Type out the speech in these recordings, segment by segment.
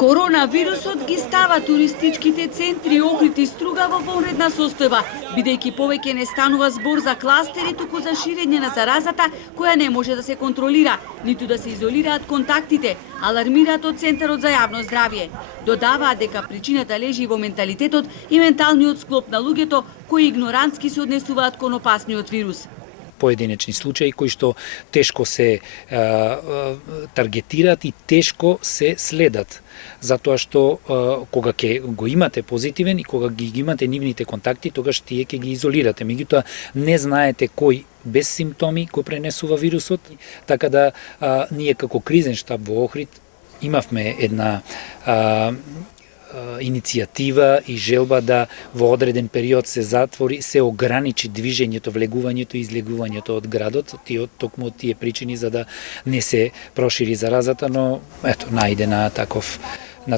Коронавирусот ги става туристичките центри Охрид и Струга во вонредна состојба, бидејќи повеќе не станува збор за кластери, туку за ширење на заразата која не може да се контролира, ниту да се изолираат контактите, алармираат од Центарот за јавно здравје. Додаваат дека причината лежи во менталитетот и менталниот склоп на луѓето кои игнорантски се однесуваат кон опасниот вирус. Поединечни случаи кои што тешко се таргетираат и тешко се следат. Затоа што кога ќе го имате позитивен и кога ги имате нивните контакти, тогаш тие ќе ги изолирате. Меѓутоа не знаете кој без симптоми го пренесува вирусот, така да ние како кризен штаб во Охрид имавме една иницијатива и желба да во одреден период се затвори, се ограничи движењето, влегувањето и излегувањето од градот, токму од тие причини за да не се прошири заразата, но ето најде на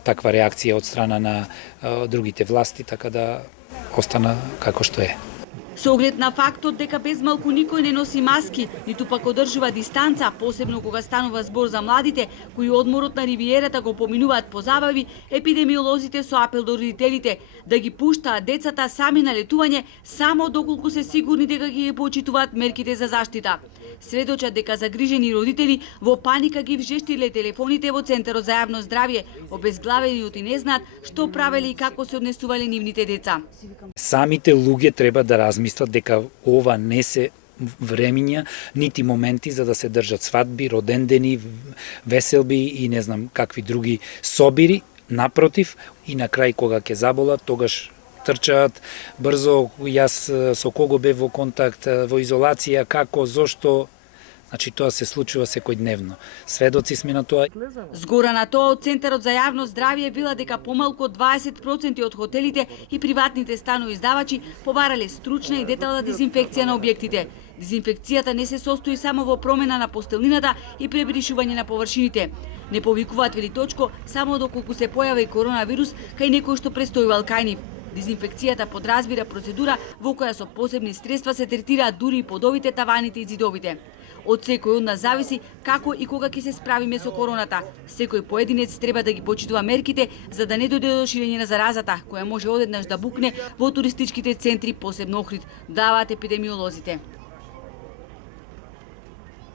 таква реакција од страна на другите власти, така да остана како што е. Со оглед на фактот дека безмалку никој не носи маски, ниту пак одржува дистанца, посебно кога станува збор за младите, кои одморот на ривиерата го поминуваат по забави, епидемиолозите со апел до родителите да ги пуштаат децата сами на летување, само доколку се сигурни дека ги почитуваат мерките за заштита. Сведочат дека загрижени родители во паника ги вжештиле телефоните во Центарот за јавно здравје, обезглавени и не знаат што правеле и како се однесувале нивните деца. Самите луѓе треба да размислат дека ова не се времиња, нити моменти за да се држат свадби, родендени, веселби и не знам какви други собири. Напротив, и на крај кога ќе заболат, тогаш трчаат брзо, јас со кого бев во контакт, во изолација, како, зошто. Значи тоа се случува секојдневно. Сведоци сме на тоа. Згора на тоа, од Центарот за јавно здравје вела дека помалку од 20% од хотелите и приватните становиздавачи побарале стручна и детална дезинфекција на објектите. Дезинфекцијата не се состои само во промена на постелнината и пребришување на површините. Не повикуваат велиточко само доколку се појави коронавирус кај некој што престојувал кај нив. Дезинфекцијата подразбира процедура во која со посебни средства се третираат дури и подовите, таваните и зидовите. Од секој од нас зависи како и кога ќе се справиме со короната. Секој поединец треба да ги почитува мерките за да не дојде до ширење на заразата, која може одеднаш да букне во туристичките центри, посебно Охрид, даваат епидемиолозите.